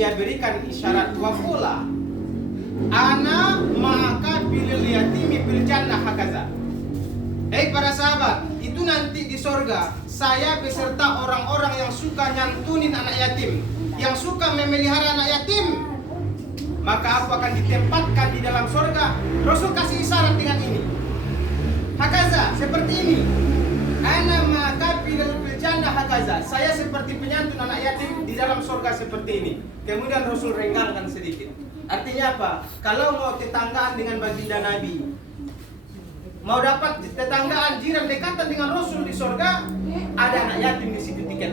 ia berikan isyarat wa qula ana ma'aka bil yatimi bil jannah hakaza. Para sahabat, itu nanti di sorga saya beserta orang-orang yang suka nyantunin anak yatim, yang suka memelihara anak yatim, maka aku akan ditempatkan di dalam sorga. Rasul kasih isyarat dengan ini, hakaza, seperti ini. Ana ma'aka bil jannah hakaza, saya seperti penyantun anak yatim di dalam sorga seperti ini. Kemudian Rasul renggangkan sedikit. Artinya apa? Kalau mau tetanggaan dengan baginda Nabi, mau dapat tetanggaan jiran dekatan dengan Rasul di sorga, ada anak yatim di situ tiket.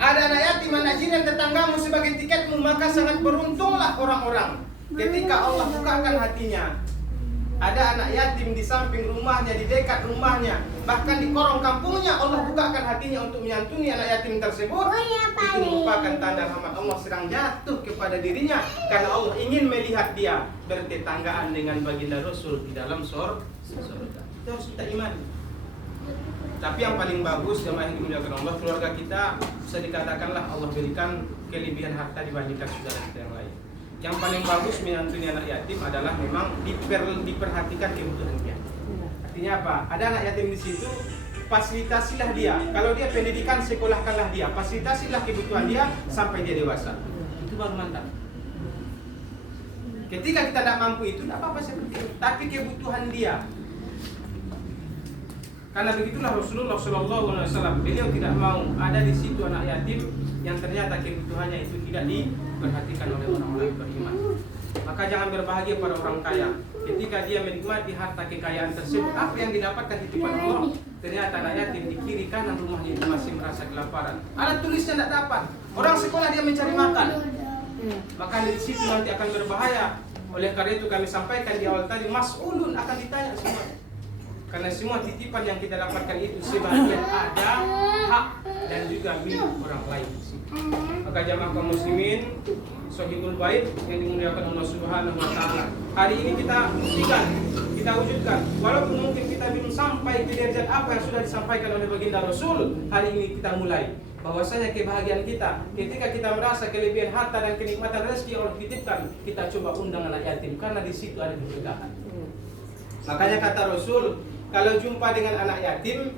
Ada anak yatim, anak jiran tetanggamu sebagai tiketmu, maka sangat beruntunglah orang-orang ketika Allah bukakan hatinya. Ada anak yatim di samping rumahnya, di dekat rumahnya, bahkan di korong kampungnya, Allah bukakan hatinya untuk menyantuni anak yatim tersebut. Itu merupakan tanda rahmat Allah sedang jatuh kepada dirinya, karena Allah ingin melihat dia bertetanggaan dengan baginda Rasul di dalam surga. Itu harus kita imani. Tapi yang paling bagus, jemaah yang dimuliakan Allah, keluarga kita bisa dikatakanlah Allah berikan kelebihan harta dibandingkan saudara kita yang lain. Yang paling bagus menyantuni anak yatim adalah memang diperhatikan kebutuhan dia. Artinya apa? Ada anak yatim di situ, fasilitasilah dia. Kalau dia pendidikan, sekolahkanlah dia. Fasilitasilah kebutuhan dia sampai dia dewasa. Itu baru mantap. Ketika kita tidak mampu itu, tidak apa-apa seperti itu. Tapi kebutuhan dia. Karena begitulah Rasulullah SAW. Beliau tidak mau ada di situ anak yatim yang ternyata kebutuhannya itu tidak diperhatikan oleh orang-orang beriman. Maka jangan berbahagia pada orang kaya ketika dia menikmati harta kekayaan tersebut. Apa yang didapatkan titipan Allah, ternyata anak yatim di kiri kanan rumahnya itu masih merasa kelaparan. Alat tulisnya tidak dapat. Orang sekolah dia mencari makan. Maka di situ nanti akan berbahaya. Oleh karena itu kami sampaikan di awal tadi, mas'ulun akan ditanya semua. Karena semua titipan yang kita dapatkan itu sebagian ada hak dan juga milik orang lain. Maka jamaah kaum muslimin, Shahihul Bait yang dimuliakan Allah Subhanahu wa taala. Hari ini kita buktikan, kita wujudkan. Walaupun mungkin kita belum sampai ke derajat apa yang sudah disampaikan oleh baginda Rasul, hari ini kita mulai bahwasanya kebahagiaan kita ketika kita merasa kelebihan harta dan kenikmatan rezeki yang Allah titipkan, kita coba undang anak yatim karena di situ ada keberkahan. Makanya kata Rasul, kalau jumpa dengan anak yatim,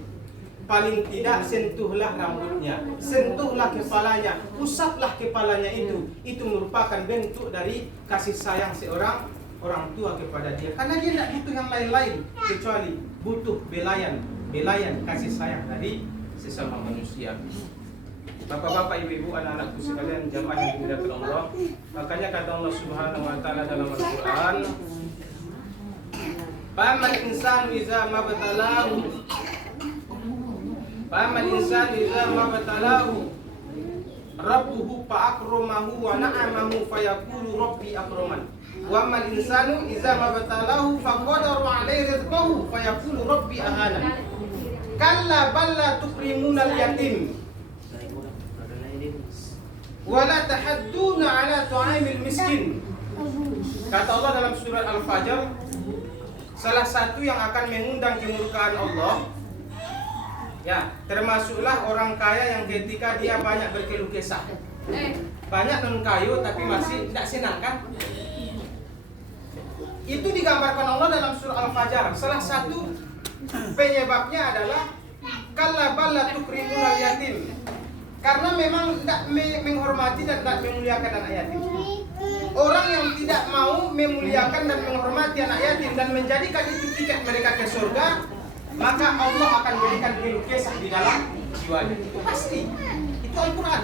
paling tidak sentuhlah rambutnya, sentuhlah kepalanya, usaplah kepalanya itu. Itu merupakan bentuk dari kasih sayang seorang orang tua kepada dia. Karena dia tidak butuh yang lain-lain, kecuali butuh belayan kasih sayang dari sesama manusia. Bapak-bapak, ibu-ibu, anak-anakku sekalian, jamaah yang dimuliakan Allah. Makanya kata Allah Subhanahu wa taala dalam Al-Qur'an, Fa'amal insanu iza mabtalahu Rabbuhu fa'akramahu wa na'amahu fayaqulu Rabbi akraman. Wa amal insanu iza mabtalahu faqadara 'alaihi rizqahu fayaqulu Rabbi ahana. Kalla bal la tukrimuna al-yatim wa la tahadduna 'ala ta'amil miskin. Kata Allah dalam surat Al-Fajr, salah satu yang akan mengundang kemurkaan Allah, ya, termasuklah orang kaya yang ketika dia banyak berkeluh kesah. Banyak non kayu tapi masih tidak senang kan? Itu digambarkan Allah dalam surah Al-Fajr. Salah satu penyebabnya adalah kalla balla tukrimunal yatim. Karena memang tidak menghormati dan tidak memuliakan anak yatim. Orang yang tidak mau memuliakan dan menghormati anak yatim dan menjadikan itu tiket mereka ke surga, maka Allah akan berikan keluh kesah di dalam jiwanya. Itu pasti. Itu Al-Quran.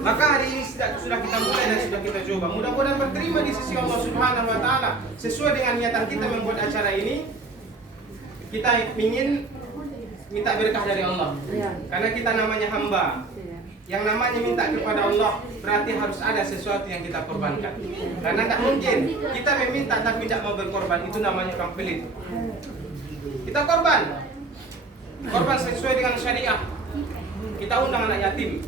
Maka hari ini sudah kita mulai dan sudah kita coba. Mudah-mudahan berterima di sisi Allah Subhanahu wa taala. Sesuai dengan niatan kita membuat acara ini, kita ingin minta berkah dari Allah. Karena kita namanya hamba. Yang namanya minta kepada Allah berarti harus ada sesuatu yang kita korbankan. Karena tidak mungkin kita meminta tapi tidak mau berkorban, itu namanya orang pelit. Kita korban sesuai dengan syariah. Kita undang anak yatim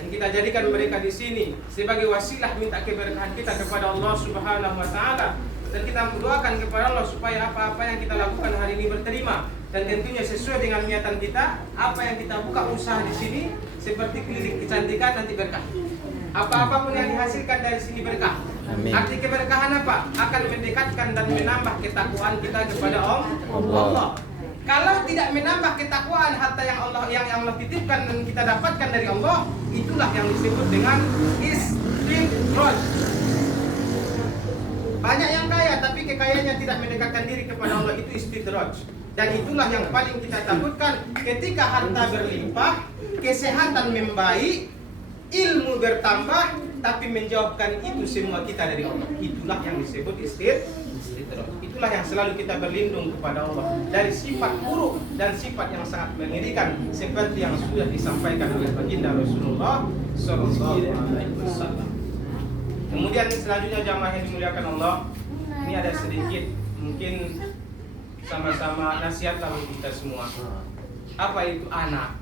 dan kita jadikan mereka di sini sebagai wasilah minta keberkahan kita kepada Allah Subhanahu wa taala. Dan kita mendoakan kepada Allah supaya apa-apa yang kita lakukan hari ini berterima. dan tentunya sesuai dengan niatan kita. Apa yang kita buka usaha di sini seperti klinik kecantikan nanti berkah. Apa-apapun yang dihasilkan dari sini berkah. Amin. Arti keberkahan apa? Akan mendekatkan dan menambah ketakwaan kita kepada Allah. Allah. Kalau tidak menambah ketakwaan harta yang Allah titipkan dan kita dapatkan dari Allah, itulah yang disebut dengan istidraj. Banyak yang kaya tapi kekayaannya tidak mendekatkan diri kepada Allah, itu istidraj. Dan itulah yang paling kita takutkan ketika harta berlimpah, kesehatan membaik, ilmu bertambah, tapi menjauhkan itu semua kita dari Allah. Itulah yang disebut istidraj. Itulah yang selalu kita berlindung kepada Allah dari sifat buruk dan sifat yang sangat mengerikan seperti yang sudah disampaikan oleh baginda Rasulullah Sallallahu Alaihi Wasallam. Kemudian selanjutnya jamaah yang dimuliakan Allah, ini ada sedikit mungkin sama-sama nasihat lah untuk kita semua. Apa itu anak?